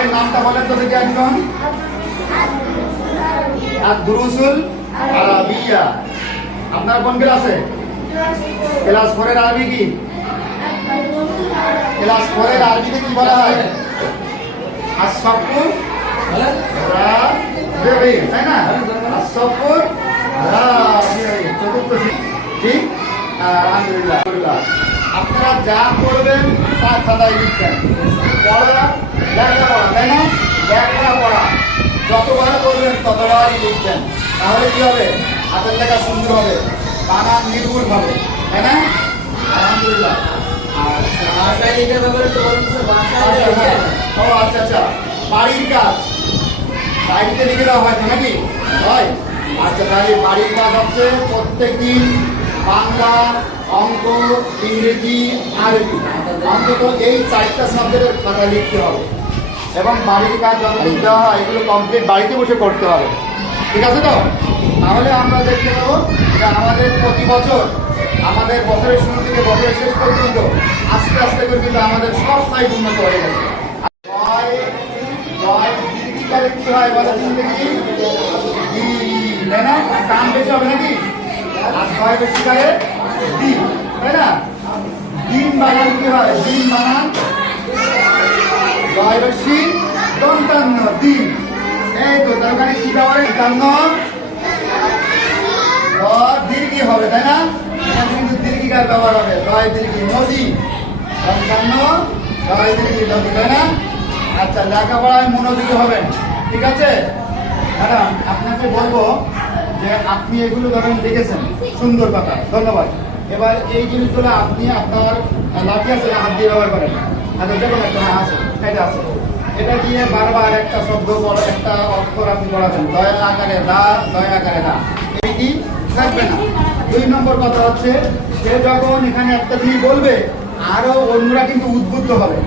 বইয়ের নামটা বলেন তো দেখি একজন। আরাবিয়া। আপনার কোন ক্লাসে আরবি কি? ক্লাস কি বলা হয়? তাই না? চতুর্থ। ঠিক? আলহামদুলিল্লাহ। আপনারা যা করবেন তা খাতায় লিখবেন। পড়া লেখাপড়া তাই না লেখা পড়া যতবার করবেন ততবারই লিখবেন তাহলে কি হবে হাতের লেখা সুন্দর হবে বানান নির্ভুল হবে তাই না আলহামদুলিল্লাহ। ও আচ্ছা আচ্ছা বাড়ির কাজ বাড়িতে লিখে দেওয়া হয় নাকি হয় আচ্ছা তাহলে বাড়ির কাজ হচ্ছে প্রত্যেক দিন বাংলা অঙ্ক ইংরেজি আরবি অন্তত এই চারটা সাবজেক্টের খাতা লিখতে হবে এবং বাড়ির কাজ যতদিন দেওয়া হয়, এগুলো কমপ্লিট বাড়িতে বসে করতে হবে। ঠিক আছে তো? তাহলে আমরা দেখতে পাবো যে আমাদের প্রতি বছর, আমাদের বছরের শুরু থেকে বছরের শেষ পর্যন্ত, আস্তে আস্তে করে কিন্তু আমাদের সব সাইড উন্নত হয়ে গেছে। কি হয়, বলো দি তাই না? কাম বেশি হবে নাকি? আর জয় বেশি তাই না? দিন বানান কি হয়? দিন বানান বেশি দন্তান্ন দিন। এই তো তার মানে কি দীর্ঘি হবে, তাই না? কিন্তু দীর্ঘিকার ব্যবহার হবে। দয় দীর্ঘি নদী পঞ্চান্ন দয় দীর্ঘি নদী তাই না? আচ্ছা লেখাপড়ায় মনোযোগী হবেন। ঠিক আছে? ম্যাডাম, আপনাকে বলব যে আপনি এগুলো ধরেন লিখেছেন। সুন্দর কথা, ধন্যবাদ। এবার এই জিনিসগুলো আপনি আপনার লাঠি আছে, হাত দিয়ে ব্যবহার করেন। আচ্ছা দেখুন একটা হ্যাঁ আছে। এটা আছে। এটা দিয়ে বারবার একটা শব্দ বড় একটা অক্ষর আপনি পড়াবেন দয়া আকারে দা, দয়া আকারে দা। এইটি থাকবে না। দুই নম্বর কথা হচ্ছে, সে যখন এখানে একটা জিনিস বলবে, আরও অন্যরা কিন্তু উদ্বুদ্ধ হবে।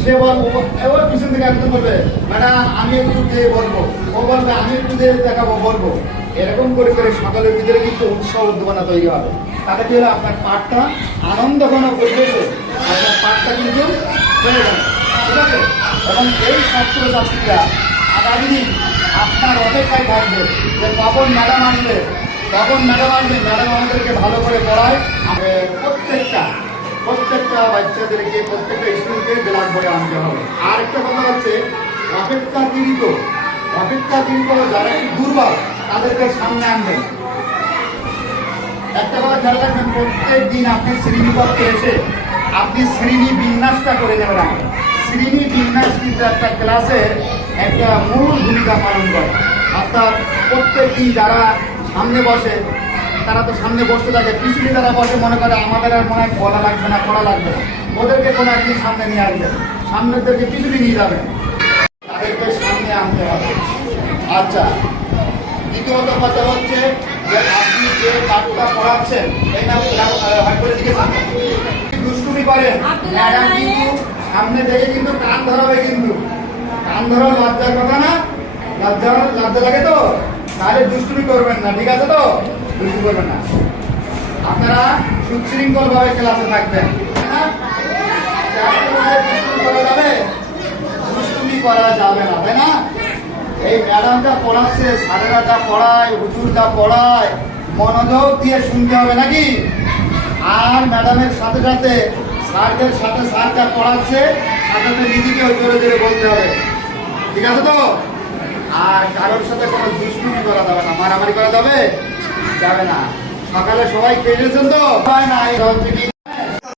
সে বলব এবার পিছন থেকে একজন বলবে, ম্যাডাম, আমি একটু দিয়ে বলব, ও বলবে, আমি একটু দিয়ে দেখাবো, বলব। এরকম করে করে সকালের ভিতরে কিন্তু উৎসাহ উদ্দীপনা তৈরি হবে। তাতে কি হলো? আপনার পাঠটা আনন্দঘন পরিবেশে আপনার পাঠটা কিন্তু হয়ে যাবে ঠিক আছে এবং এই ছাত্র ছাত্রীরা আগামী দিন আপনার অপেক্ষায় থাকবে যে কখন ম্যাডাম আসবে, কখন ম্যাডাম আসবে ম্যাডাম আমাদেরকে ভালো করে পড়ায়। প্রত্যেকটা প্রত্যেকটা বাচ্চাদেরকে, প্রত্যেকটা স্কুলকে ব্ল্যাক বোর্ডে আনতে হবে। আর একটা কথা হচ্ছে অপেক্ষাকৃত অপেক্ষাকৃত যারা একটু দুর্বল, তাদেরকে সামনে আনবেন। একটা কথা খেয়াল রাখবেন প্রত্যেক দিন আপনি শ্রেণীকক্ষে এসে আপনি শ্রেণি বিন্যাসটা করে নেবেন আগে শ্রেণি বিন্যাস একটা ক্লাসের একটা মূল ভূমিকা পালন করে। অর্থাৎ প্রত্যেক দিন যারা সামনে বসে, তারা তো সামনে বসতে থাকে, পিছনে যারা বসে মনে করে, আমাদের আর মনে হয় বলা লাগবে না, পড়া লাগবে না। ওদেরকে কোনো একদিন সামনে নিয়ে আসবেন সামনেদেরকে পিছনে নিয়ে যাবেন তাদেরকে সামনে আনতে হবে। আচ্ছা দ্বিতীয়ত কথা হচ্ছে যে, আপনি যে পাঠটা পড়াচ্ছেন করে দুষ্টুমি করেন, ম্যাডাম কিন্তু সামনে দেখে কিন্তু কান ধরাবে কিন্তু। কান ধরা লজ্জার কথা না? লজ্জা লজ্জা লাগে তো? তাহলে দুষ্টুমি করবেন না, ঠিক আছে তো? দুষ্টুমি করবেন না। আপনারা সুশৃঙ্খল ভাবে ক্লাসে থাকবেন? দুষ্টুমি করা যাবে না, তাই না? এই ম্যাডাম যা পড়াচ্ছে, স্যারেরা যা পড়ায়, হুজুর পড়ায়, মনোযোগ দিয়ে শুনতে হবে নাকি? আর ম্যাডামের সাথে সাথে স্যারদের সাথে স্যার যা পড়াচ্ছে সাথে নিজেকে ধরে জোরে বলতে হবে। ঠিক আছে তো? আর কারোর সাথে কোনো দুষ্টুমি করা যাবে না, মারামারি করা যাবে? যাবে না। সকালে সবাই খেয়েছেন তো? হয় না এই হচ্ছে কি